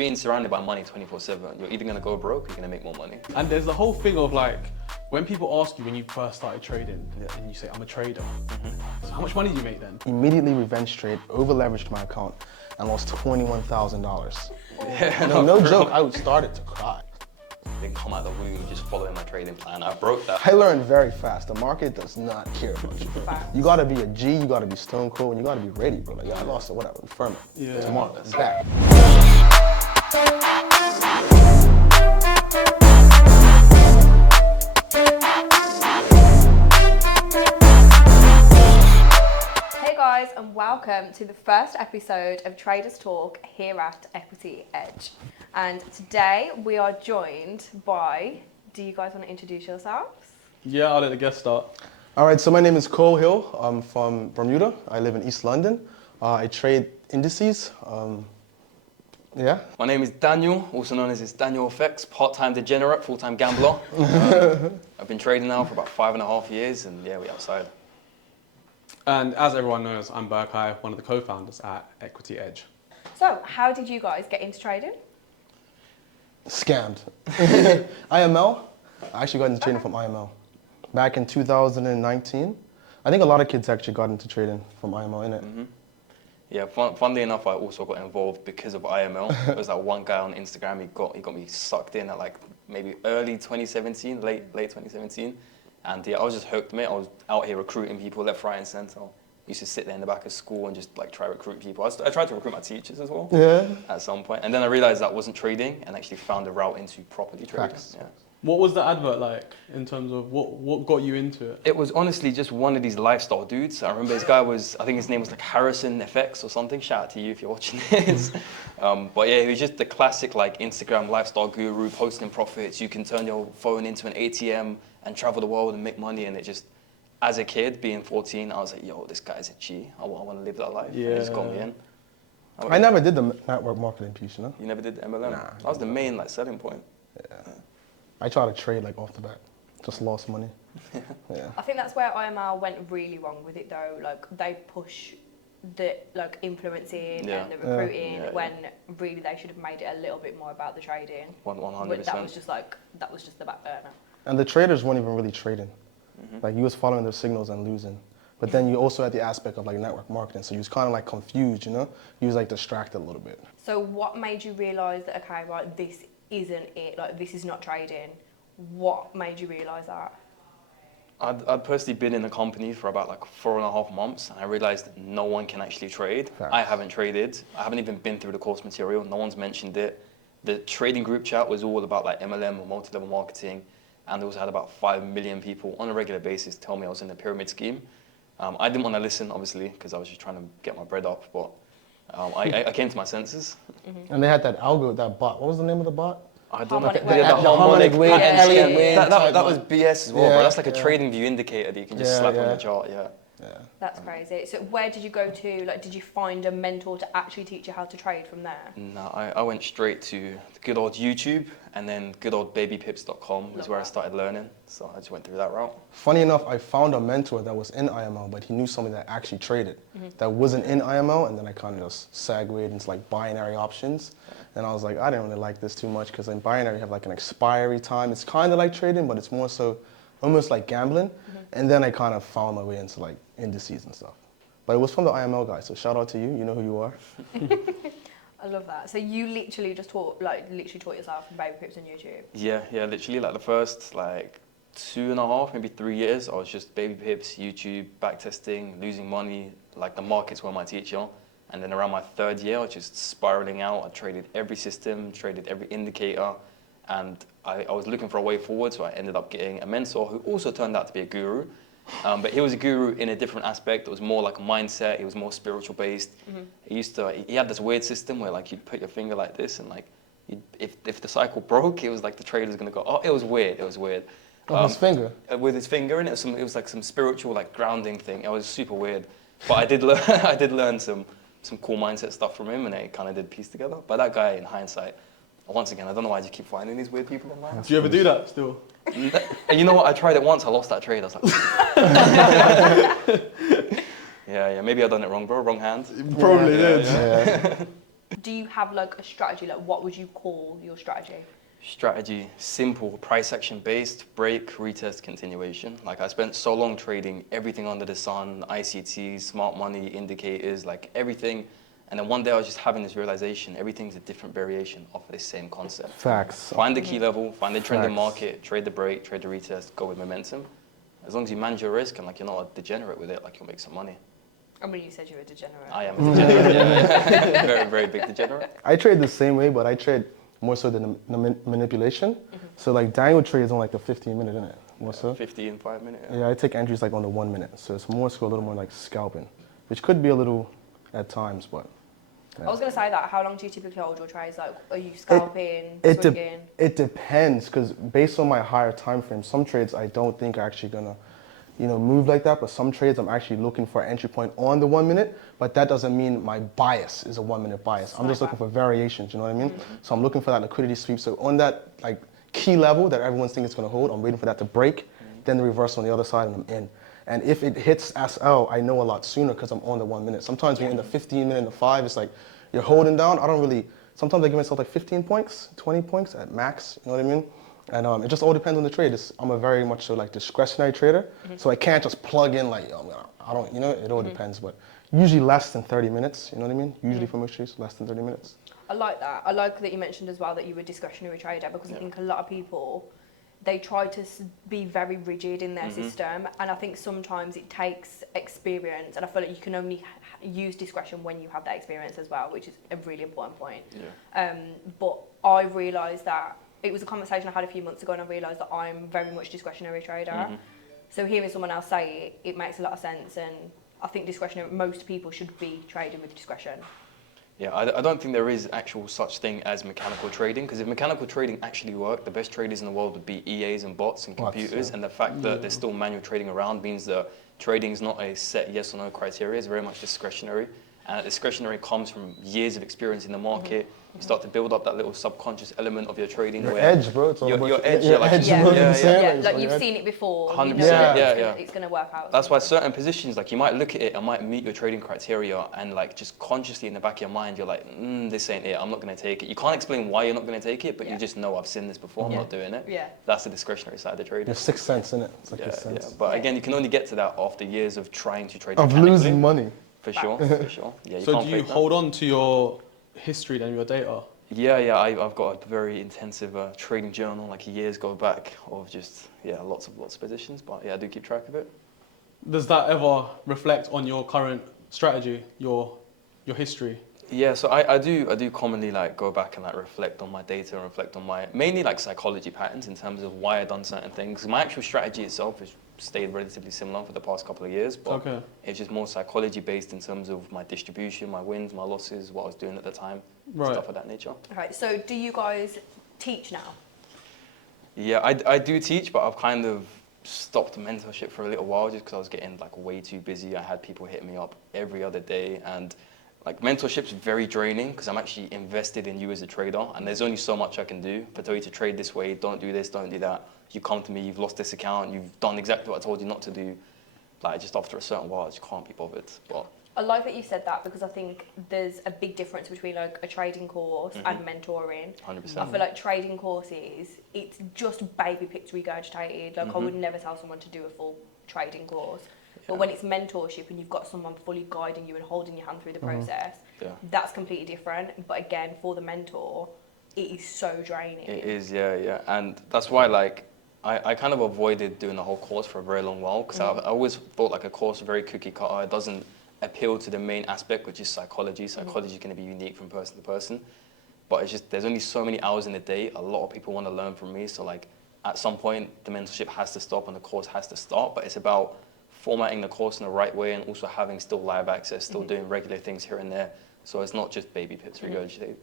being surrounded by money 24/7. You're either gonna go broke or you're gonna make more money. And there's the whole thing of like, when people ask you when you first started trading, and you say, I'm a trader, so how much money do you make then? Immediately revenge trade, over leveraged my account, and lost $21,000. Yeah, No joke, I started to cry. Didn't come out of the womb just following my trading plan. I broke that. I learned very fast. The market does not care about you. You gotta be a G, you gotta be stone cold, and you gotta be ready, bro. Like, I lost it, whatever, firm it. Yeah. Tomorrow, it's back. Hey guys, and welcome to the first episode of Traders Talk here at Equity Edge. And today we are joined by, do you guys want to introduce yourselves? Yeah, I'll let the guest start. All right, so my name is Cole Hill. I'm from Bermuda. I live in East London. I trade indices. Yeah. My name is Daniel, also known as inFamousFXX, part-time degenerate, full-time gambler. I've been trading now for about 5.5 years, and yeah, we're outside. And as everyone knows, I'm Berkay, one of the co-founders at Equity Edge. So, how did you guys get into trading? Scammed. IML. I actually got into trading from IML. Back in 2019. I think a lot of kids actually got into trading from IML, innit? Yeah, funnily enough, I also got involved because of IML. There was that one guy on Instagram, he got me sucked in at like maybe early 2017, late 2017. And yeah, I was just hooked, mate. I was out here recruiting people left, right and center. Used to sit there in the back of school and just like try to recruit people. I tried to recruit my teachers as well. Yeah. At some point. And then I realized that wasn't trading and actually found a route into properly trading. Facts. Yeah. What was the advert like in terms of what got you into it? It was honestly just one of these lifestyle dudes. I remember this guy I think his name was like inFamousFXX or something. Shout out to you if you're watching this. But yeah, he was just the classic like Instagram lifestyle guru, posting profits. You can turn your phone into an ATM and travel the world and make money. And it just, as a kid, being 14, I was like, yo, this guy's a G. I want to live that life. Yeah. And it just got me in. I never did the network marketing piece, you know? You never did the MLM? Nah. That was the main like selling point. Yeah. I tried to trade like off the bat. Just lost money. Yeah. I think that's where IML went really wrong with it though. Like, they push the like influencing Yeah. and the recruiting Yeah. when really they should have made it a little bit more about the trading. 100%. But that was just the back burner. And the traders weren't even really trading. Like, you was following their signals and losing. But then you also had the aspect of like network marketing. So you was kind of like confused, you know? You was like distracted a little bit. So what made you realise that, okay, right, this isn't it, like this is not trading? What made you realise that? I'd personally been in the company for about like 4.5 months, and I realized no one can actually trade. Facts. I haven't traded. I haven't even been through the course material. No one's mentioned it. The trading group chat was all about like MLM or multi-level marketing, and they also had about 5 million people on a regular basis tell me I was in the pyramid scheme. I didn't want to listen, obviously, because I was just trying to get my bread up, but I came to my senses. And they had that algo, that bot. What was the name of the bot? I don't know. Harmonic They had the wave. harmonic wave, pattern Elliott scheme. wave That type was one. BS as well, Yeah, bro. That's like a yeah. trading view indicator that you can just Yeah, slap on yeah. your chart, yeah. Yeah. That's crazy. So where did you go to, like did you find a mentor to actually teach you how to trade from there? No, I went straight to the good old YouTube, and then good old babypips.com was Love where I that. started learning. So I just went through that route. Funny enough, I found a mentor that was in IML, but he knew somebody that actually traded that wasn't in IML, and then I kind of just segued into like binary options. And I was like, I didn't really like this too much because in binary you have like an expiry time. It's kind of like trading, but it's more so almost like gambling. And then I kind of found my way into like indices and stuff. But it was from the IML guy, so shout out to you. You know who you are. I love that. So you literally just taught yourself from Baby Pips on YouTube? Yeah, literally like the first like 2.5, maybe 3 years, I was just baby pips, YouTube, backtesting, losing money. Like the markets were my teacher. And then around my 3rd year, I was just spiraling out. I traded every system, traded every indicator, and I was looking for a way forward. So I ended up getting a mentor who also turned out to be a guru. But he was a guru in a different aspect. It was more like a mindset. He was more spiritual based. He had this weird system where like you'd put your finger like this, and like if the cycle broke, it was like the trade was gonna go. Oh, it was weird. On his finger. With his finger, and it was like some spiritual like grounding thing. It was super weird. But I did learn some cool mindset stuff from him, and it kind of did piece together. But that guy, in hindsight, once again, I don't know why you keep finding these weird people online. Do you ever do that still? You know what? I tried it once. I lost that trade. I was like, yeah. Maybe I done it wrong, bro. Wrong hand. Probably did. Yeah. do you have like a strategy? Like, what would you call your strategy? Strategy, simple, price action based, break, retest, continuation. Like I spent so long trading everything under the sun, ICTs, smart money, indicators, like everything. And then one day I was just having this realization, everything's a different variation of this same concept. Facts. Find the key level, find the trend in Facts. market, trade the break, trade the retest, go with momentum. As long as you manage your risk and like you're not a degenerate with it, like you'll make some money. I mean, you said you were a degenerate. I am a degenerate, yeah. Very, very big degenerate. I trade the same way, but I trade more so than the manipulation. So like Daniel trades on like the 15-minute, innit? More so. 50 in 5 minutes. Yeah, I take entries like on the 1 minute. So it's more so a little more like scalping, which could be a little at times, but. Yeah. I was going to say that. How long do you typically hold your trades? Like, are you scalping, swinging? It depends, because based on my higher time frame, some trades I don't think are actually gonna, move like that. But some trades I'm actually looking for an entry point on the 1 minute. But that doesn't mean my bias is a 1 minute bias. I'm just looking for variations. You know what I mean? So I'm looking for that liquidity sweep. So on that like key level that everyone's thinking it's gonna hold, I'm waiting for that to break, then the reverse on the other side, and I'm in. And if it hits SL, I know a lot sooner because I'm on the 1 minute. Sometimes when you're in the 15 minute and the 5, it's like you're holding down. Sometimes I give myself like 15 points, 20 points at max, you know what I mean? And it just all depends on the trade. I'm a very much so like discretionary trader, so I can't just plug in like, I don't, it all depends. But usually less than 30 minutes, you know what I mean? Usually for most trades, less than 30 minutes. I like that. I like that you mentioned as well that you were a discretionary trader, because I think a lot of people, they try to be very rigid in their system, and I think sometimes it takes experience, and I feel like you can only use discretion when you have that experience as well, which is a really important point. But I realised that it was a conversation I had a few months ago, and I realised that I'm very much discretionary trader. So hearing someone else say it makes a lot of sense, and I think most people should be trading with discretion. Yeah, I don't think there is actual such thing as mechanical trading, because if mechanical trading actually worked, the best traders in the world would be EAs and bots and computers, and the fact that there's still manual trading around means that trading is not a set yes or no criteria, it's very much discretionary. And discretionary comes from years of experience in the market. You start to build up that little subconscious element of your trading. Your edge, bro. It's all about your edge, Like you've seen it before. 100%, you know it's going to work out. That's why certain positions, like you might look at it and might meet your trading criteria, and like just consciously in the back of your mind, you're like, this ain't it, I'm not going to take it. You can't explain why you're not going to take it, but you just know I've seen this before, I'm not doing it. That's the discretionary side of trading. Your sixth sense, innit? It's like your sense. But again, you can only get to that after years of trying to trade Of losing money. For sure, for sure. Yeah, So do you hold on to your history then, your data? Yeah, I've got a very intensive trading journal, like years go back, of just, lots of positions, but I do keep track of it. Does that ever reflect on your current strategy, your history? Yeah, so I do commonly like go back and like reflect on my data and reflect on my, mainly like psychology patterns in terms of why I've done certain things. My actual strategy itself has stayed relatively similar for the past couple of years, but it's just more psychology based in terms of my distribution, my wins, my losses, what I was doing at the time, stuff of that nature. Right, so do you guys teach now? Yeah, I do teach, but I've kind of stopped mentorship for a little while just because I was getting like way too busy. I had people hit me up every other day, and like mentorship's very draining because I'm actually invested in you as a trader, and there's only so much I can do. If I tell you to trade this way, don't do this, don't do that, you come to me, you've lost this account, you've done exactly what I told you not to do. Like just after a certain while, I just can't be bothered. But I like that you said that, because I think there's a big difference between like a trading course and mentoring. 100%. I feel like trading courses, it's just baby picked regurgitated. Like I would never tell someone to do a full trading course. But when it's mentorship and you've got someone fully guiding you and holding your hand through the process, that's completely different. But again, for the mentor, it is so draining. It is, yeah. And that's why like I kind of avoided doing the whole course for a very long while, because I always thought like a course was very cookie cutter. It doesn't appeal to the main aspect, which is psychology. Psychology is going to be unique from person to person. But it's just, there's only so many hours in the day. A lot of people want to learn from me. So like at some point, the mentorship has to stop and the course has to start. But it's about formatting the course in the right way and also having still live access, still doing regular things here and there. So it's not just baby pips regurgitated.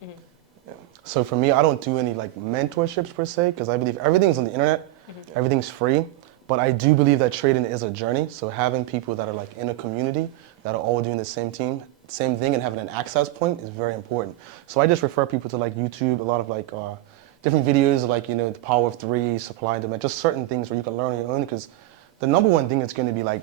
Yeah. So for me, I don't do any like mentorships per se, because I believe everything's on the internet, everything's free. But I do believe that trading is a journey. So having people that are like in a community that are all doing the same thing, and having an access point is very important. So I just refer people to like YouTube, a lot of like different videos of like, the power of three, supply and demand, just certain things where you can learn on your own, because the number one thing is going to be like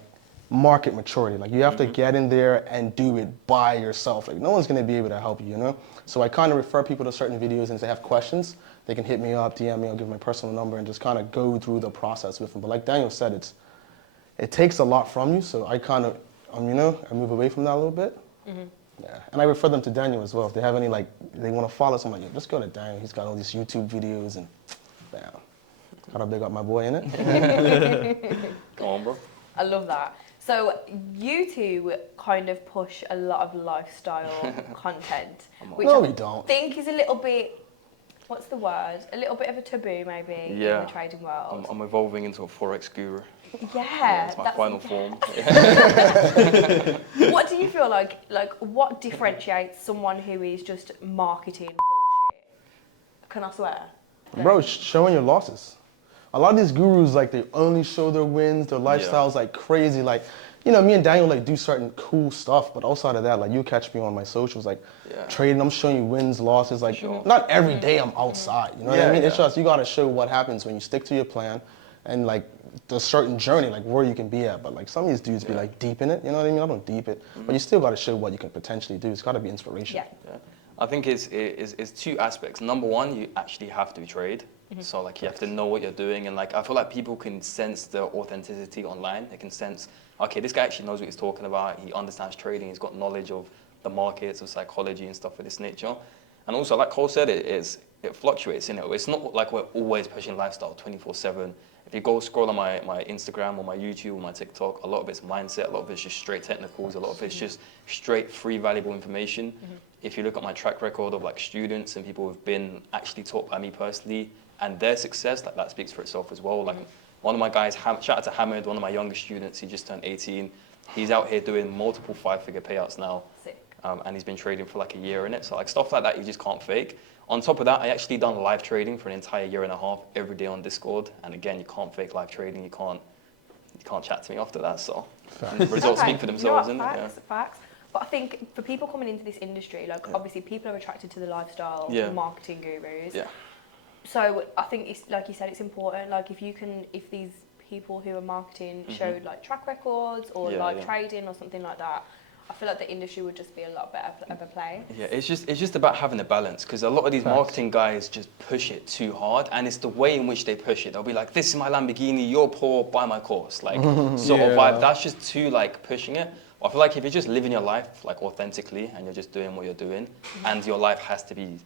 market maturity. Like you have to get in there and do it by yourself. Like no one's gonna be able to help you, you know? So I kind of refer people to certain videos, and if they have questions, they can hit me up, DM me, I'll give my personal number and just kind of go through the process with them. But like Daniel said, it takes a lot from you. So I kind of, you know, I move away from that a little bit. Yeah, and I refer them to Daniel as well. If they have any, like, they want to follow someone, like, yeah, just go to Daniel. He's got all these YouTube videos and, bam. Gotta big up my boy, innit? Go on, bro. I love that. So you two kind of push a lot of lifestyle content, which No, I we don't. think is a little bit, what's the word? A little bit of a taboo maybe in the trading world. I'm evolving into a Forex guru. Yeah, It's my final form. What do you feel like what differentiates someone who is just marketing bullshit? Can I swear? Bro, showing your losses. A lot of these gurus, like, they only show their wins, their lifestyles, like, crazy. Like, you know, me and Daniel, like, do certain cool stuff, but outside of that, like, you catch me on my socials, like, trading, I'm showing you wins, losses. Like, not every day I'm outside, you know what I mean? It's just, you gotta show what happens when you stick to your plan and, like, the certain journey, like, where you can be at. But, like, some of these dudes be, like, deep in it, you know what I mean? I don't deep it, but you still gotta show what you can potentially do. It's gotta be inspiration. Yeah. I think it's two aspects. Number one, you actually have to trade. So like you have to know what you're doing, and like I feel like people can sense the authenticity online. They can sense, okay, this guy actually knows what he's talking about. He understands trading. He's got knowledge of the markets, of psychology and stuff of this nature. And also, like Cole said, it fluctuates. You know, it's not like we're always pushing lifestyle 24/7. If you go scroll on my Instagram or my YouTube or my TikTok, a lot of it's mindset, a lot of it's just straight technicals, a lot of it's just straight free valuable information. If you look at my track record of like students and people who've been actually taught by me personally and their success, like that speaks for itself as well. Like one of my guys, shout out to Hamid, one of my youngest students, he just turned 18. He's out here doing multiple 5-figure payouts now. Sick. And he's been trading for like a year in it. So like stuff like that, you just can't fake. On top of that, I actually done live trading for an entire year and a half every day on Discord. And again, you can't fake live trading. You can't chat to me after that. So results speak for themselves, you know what, innit? facts. But I think for people coming into this industry, like obviously people are attracted to the lifestyle marketing gurus. Yeah. So I think it's like you said, it's important. Like if these people who are marketing showed like track records or live trading or something like that, I feel like the industry would just be a lot better of a place. Yeah, it's just about having a balance, because a lot of these marketing guys just push it too hard, and it's the way in which they push it. They'll be like, "This is my Lamborghini, you're poor, buy my course," like sort of vibe. That's just too like pushing it. I feel like if you're just living your life like authentically and you're just doing what you're doing, and your life has to be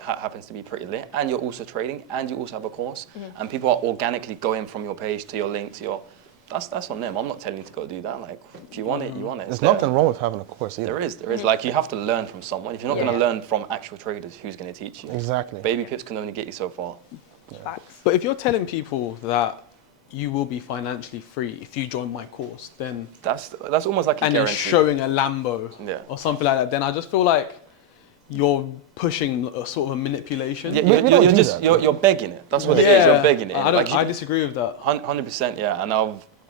happens to be pretty lit, and you're also trading, and you also have a course, and people are organically going from your page to your link to your. That's on them. I'm not telling you to go do that. Like, if you want it, you want it. There's nothing wrong with having a course either. There is. Like, you have to learn from someone. If you're not going to learn from actual traders, who's going to teach you? Exactly. Baby pips can only get you so far. Facts. But if you're telling people that you will be financially free if you join my course, then That's almost like a and guarantee. you're showing a Lambo or something like that, then I just feel like you're pushing a sort of a manipulation. Yeah, you're begging it. That's what it is. You're begging it. I disagree with that. 100%, yeah. And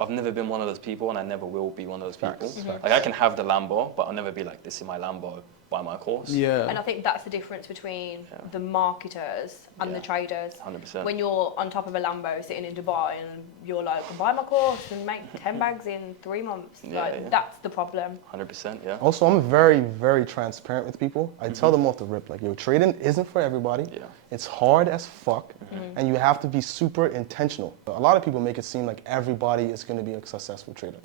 I've never been one of those people, and I never will be one of those people. Like, I can have the Lambo, but I'll never be like, this is my Lambo, buy my course. Yeah. And I think that's the difference between the marketers and the traders. 100%. When you're on top of a Lambo sitting in Dubai and you're like, buy my course and make 10 bags in 3 months. That's the problem. 100%, yeah. Also, I'm very, very transparent with people. I tell them off the rip, like, yo, trading isn't for everybody. Yeah. It's hard as fuck, and you have to be super intentional. A lot of people make it seem like everybody is going to be a successful trader.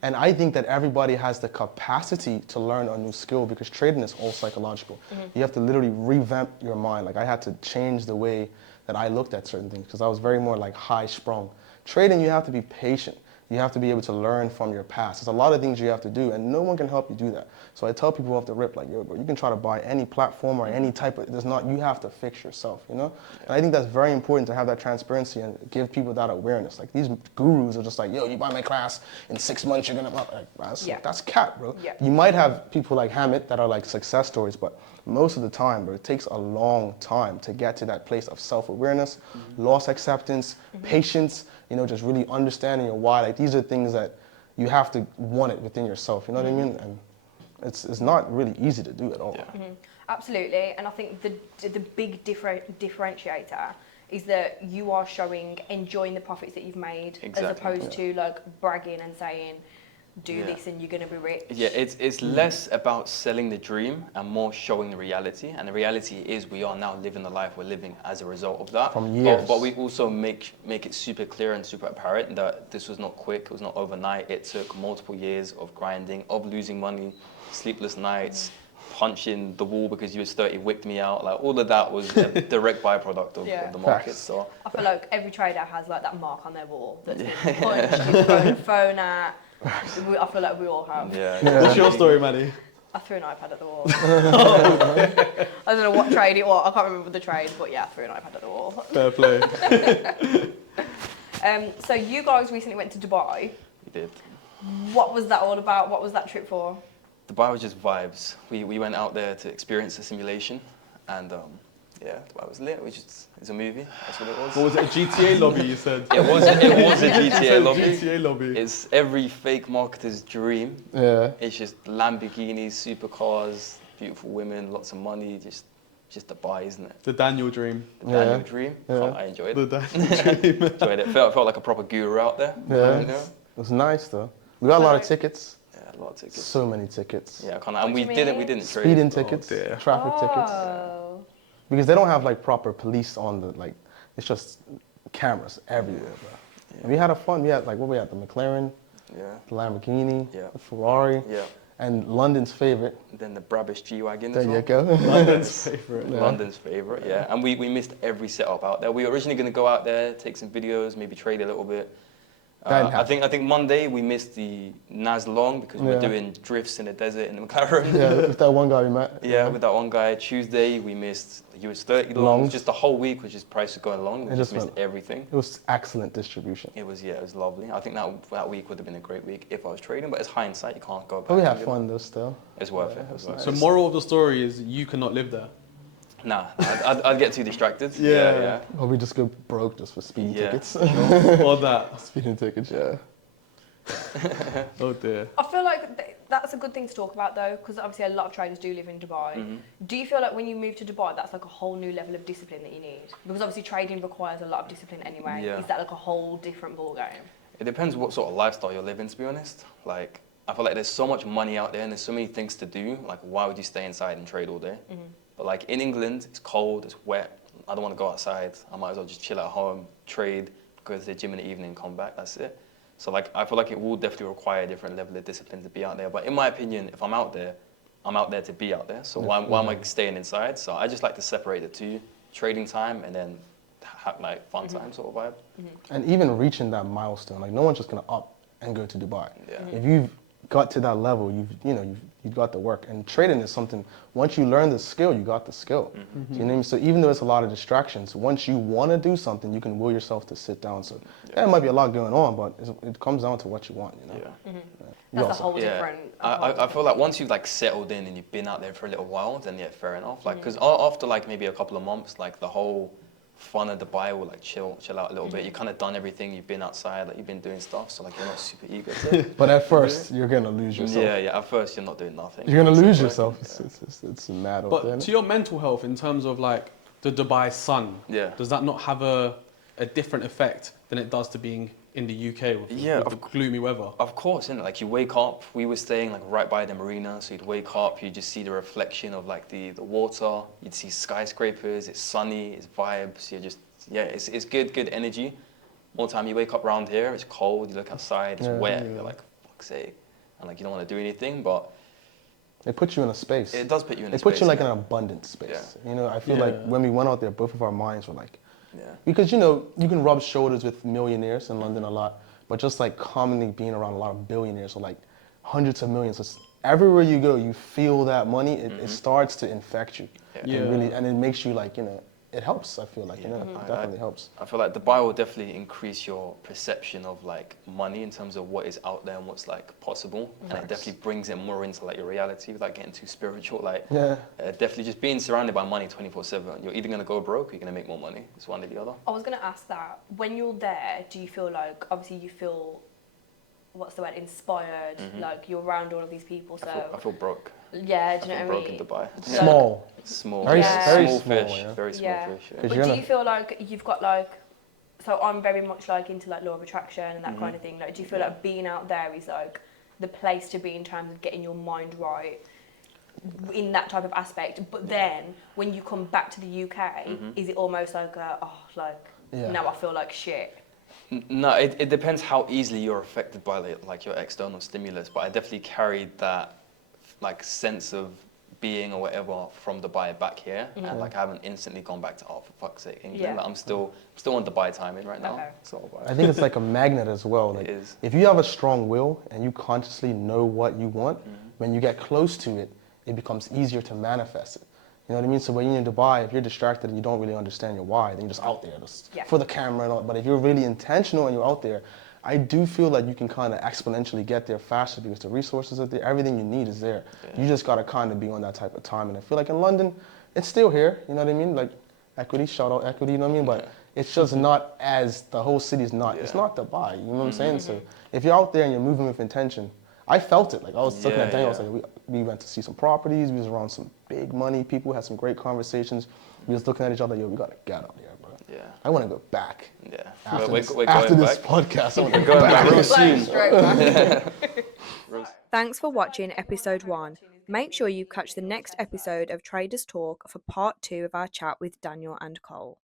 And I think that everybody has the capacity to learn a new skill, because trading is all psychological. You have to literally revamp your mind. Like, I had to change the way that I looked at certain things, because I was very more like high sprung. Trading, you have to be patient. You have to be able to learn from your past. There's a lot of things you have to do, and no one can help you do that. So I tell people off the rip, like, yo, bro, you can try to buy any platform or any type of, you have to fix yourself, you know? And I think that's very important to have that transparency and give people that awareness. Like, these gurus are just like, yo, you buy my class, in 6 months you're gonna, like, that's cap, bro. Yeah. You might have people like Hamid that are like success stories, but most of the time, bro, it takes a long time to get to that place of self-awareness, loss acceptance, patience, you know, just really understanding your why. Like, these are things that you have to want it within yourself, you know what I mean? And it's not really easy to do at all. Yeah. Absolutely. And I think the big differentiator is that you are showing enjoying the profits that you've made, Exactly. as opposed to like bragging and saying, do this and you're gonna be rich. Yeah, it's less about selling the dream and more showing the reality. And the reality is we are now living the life we're living as a result of that. From years. But we also make it super clear and super apparent that this was not quick, it was not overnight. It took multiple years of grinding, of losing money, sleepless nights, punching the wall because US30 wicked me out. Like all of that was a direct byproduct of the market. Facts. So I feel like every trader has like that mark on their wall that's been punched, you've thrown a phone at. I feel like we all have. What's your story, Maddie? I threw an iPad at the wall. I don't know what trade it was. I can't remember the trade, but yeah, I threw an iPad at the wall. Fair play. So you guys recently went to Dubai. we did. What was that all about? What was that trip for? Dubai was just vibes. We went out there to experience the simulation, and Dubai was lit. It's a movie. That's what it was. What was it, a GTA lobby, you said? It was a You GTA said lobby. GTA lobby. It's every fake marketer's dream. Yeah. It's just Lamborghinis, supercars, beautiful women, lots of money. Just Dubai, isn't it? The Daniel dream. The Daniel dream. I enjoyed The it. Daniel dream. Enjoyed it. Felt like a proper guru out there. Yeah. You know? It was nice though. We got a lot of tickets. Yeah, a lot of tickets. So many tickets. Yeah, and we do you didn't mean? trade. Speeding tickets, dear. traffic tickets. Oh. Because they don't have like proper police on the like. It's just cameras everywhere, bro. Yeah. And we had a fun. We had like what we had the McLaren, Yeah. the Lamborghini, Yeah. the Ferrari, Yeah. and London's favorite. Then the Brabus G-Wagon There as you well. go. London's favourite. Yeah. London's favourite, yeah. And we missed every setup out there. We were originally going to go out there, take some videos, maybe trade a little bit. That didn't I think Monday we missed the Nas Long because we were Yeah. doing drifts in the desert in the McLaren. Yeah, with that one guy we met. Yeah, with that one guy. Tuesday we missed the US30 longs. Longs. Just the whole week was just prices going long. We It just just missed went- everything. It was excellent distribution. It was lovely. I think that week would have been a great week if I was trading, but it's hindsight. You can't go back. But we had and do fun though still. it. It's worth Yeah, it. it It's was worth So it. moral of the story is you cannot live there. Nah, I'd get too distracted. Yeah. Or we just go broke just for speeding Yeah. tickets. Or that. Speeding tickets, yeah. Oh dear. I feel like that's a good thing to talk about though, because obviously a lot of traders do live in Dubai. Do you feel like when you move to Dubai, that's like a whole new level of discipline that you need? Because obviously trading requires a lot of discipline anyway. Yeah. Is that like a whole different ballgame? It depends what sort of lifestyle you're living, to be honest. Like, I feel like there's so much money out there and there's so many things to do. Like, why would you stay inside and trade all day? But like in England, it's cold, it's wet. I don't want to go outside. I might as well just chill at home, trade, go to the gym in the evening, come back. That's it. So like, I feel like it will definitely require a different level of discipline to be out there. But in my opinion, if I'm out there to be out there. So why am I staying inside? So I just like to separate the two, trading time and then have like fun time sort of vibe. And even reaching that milestone, like no one's just gonna up and go to Dubai. Yeah. If you've got to that level, you've got the work. And trading is something. Once you learn the skill, you got the skill. Do you know what I mean? So even though it's a lot of distractions, once you want to do something, you can will yourself to sit down. So there might be a lot going on, but it comes down to what you want. You know. Yeah. You That's a also- whole different. I feel like once you've like settled in and you've been out there for a little while, then yeah, fair enough. Like, because after like maybe a couple of months, like the whole fun of Dubai will like chill out a little bit. You've kind of done everything. You've been outside, like you've been doing stuff. So like you're not super eager to. But at first, you're gonna lose yourself. Yeah. At first, you're not doing nothing. You're gonna It's lose working, yourself. yeah. It's mad out But there. to your mental health, in terms of like the Dubai sun, Yeah. does that not have a different effect than it does to being in the UK with, the gloomy weather? Of course, innit? Like you wake up, we were staying like right by the marina, so you'd wake up, you just see the reflection of like the water, you'd see skyscrapers, it's sunny, it's vibes, you're just, it's good energy. More time you wake up around here, it's cold, you look outside, it's wet, you're like, fuck's sake, and like you don't want to do anything, but It puts you in a space. it does put you in a It space. puts you like in innit? an abundant space. Yeah. You know, I feel like when we went out there, both of our minds were like, Yeah. because you know, you can rub shoulders with millionaires in London a lot, but just like commonly being around a lot of billionaires or like hundreds of millions, it's, everywhere you go, you feel that money. It starts to infect you. Yeah. It really, and it makes you like, you know, it helps. I feel like, you know, it definitely helps. I feel like Dubai will definitely increase your perception of like money in terms of what is out there and what's like possible, and it definitely brings it more into like your reality without getting too spiritual. Like, definitely just being surrounded by money 24/7. You're either gonna go broke or you're gonna make more money. It's one or the other. I was going to ask that. When you're there, do you feel like, obviously you feel, what's the word, inspired, like you're around all of these people, so... I feel broke. Yeah, do you I know feel what I broke in mean? Dubai. So- Small. Small. Very- very small small, fish. yeah. Very small Yeah. fish. Yeah. But But you're do not- you feel like you've got like, so I'm very much like into like law of attraction and that kind of thing. Like, do you feel like being out there is like the place to be in terms of getting your mind right in that type of aspect. But then when you come back to the UK, is it almost like now I feel like shit? No, it depends how easily you're affected by like your external stimulus. But I definitely carried that like sense of being or whatever from Dubai back here, and like I haven't instantly gone back to for fuck's sake England. Yeah. Like, I'm still on Dubai timing right now. Okay. So I think it's like a magnet as well. Like, It is. if you have a strong will and you consciously know what you want, when you get close to it, it becomes easier to manifest it. You know what I mean? So when you're in Dubai, if you're distracted and you don't really understand your why, then you're just out there just for the camera and all. But if you're really intentional and you're out there, I do feel like you can kind of exponentially get there faster because the resources are there. Everything you need is there. Yeah. You just got to kind of be on that type of time. And I feel like in London, it's still here. You know what I mean? Like equity, shout out equity, you know what I mean? But it's just not as, the whole city's not, it's not Dubai. You know what I'm saying? So if you're out there and you're moving with intention, I felt it. Like I was looking at Daniel, I was like, we went to see some properties. We was around some big money people, had some great conversations. We was looking at each other, yo, we got to get out here, bro. Yeah. I want to go back. Yeah. After this podcast, I want to go back real Like, soon. straight back. Thanks for watching episode 1. Make sure you catch the next episode of Traders Talk for part 2 of our chat with Daniel and Cole.